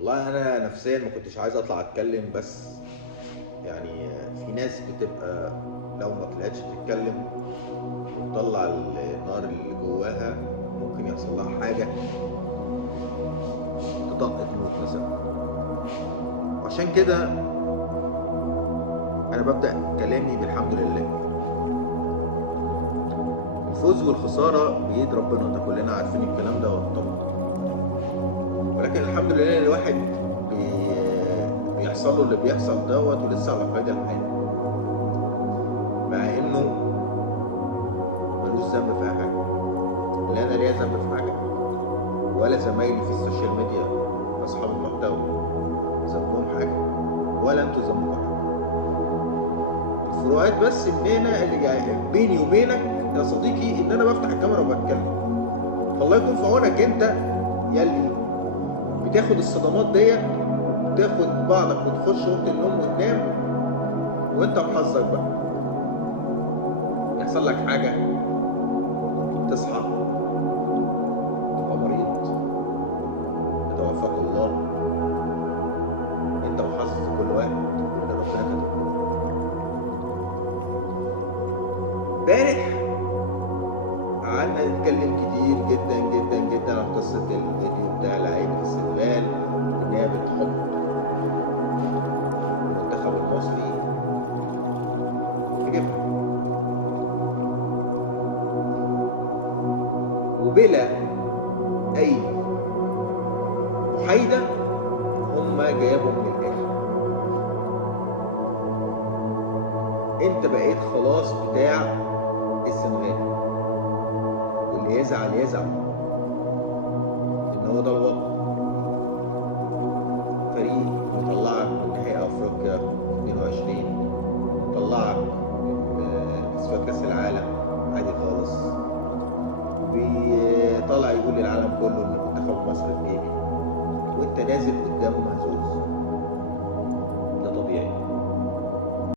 والله انا نفسيا ما كنتش عايز اطلع اتكلم، بس يعني في ناس بتبقى لو ما طلعتش تتكلم وتطلع النار اللي جواها ممكن يحصل لها حاجه، تطق تموت مثلا. وعشان كده انا ببدا كلامي بالحمد لله. الفوز والخساره بايد ربنا، ده كلنا عارفين الكلام ده طبعا. ولكن الحمد لله الواحد بيحصل له اللي بيحصل دوت ولسه على قيد الحياه، مع انه ملوش ذنب في اي حاجه. لا انا ليا ذنب في حاجه، ولا زمايلي في السوشيال ميديا اصحاب المحتوى ذنبهم حاجه، ولا انتوا ذنبكم حاجه. الفروقات بس بيننا اللي يعني بيني وبينك يا صديقي ان انا بفتح الكاميرا وبتكلم. فالله يكون في عونك انت يلي بتاخد الصدمات ديت، تاخد بعضك وتخش اوضه النوم وتنام، وانت وحظك بقى يحصل لك حاجه، تصحى تبقى مريض، يتوفاك الله، انت وحظ كل واحد اللي ربنا كاتبه. امبارح قعدنا نتكلم كتير جدا جدا جدا عن قصه الفيديو بتاع لعيبه السنغال، ان هي بتحط المنتخب المصري في جيبها، وبلا اي محايده هم جابوا من الاخر. انت بقيت خلاص بتاع السنغال، واللي يزعل يزعل ان هو ده الواقع. فريق مطلعك من نهائي افريقيا 22، طلعك من تصفيات كاس العالم عادي خالص، بيطلع يقول للعالم كله ان منتخب مصر في جيبي، وانت نازل قدامه مهزوز.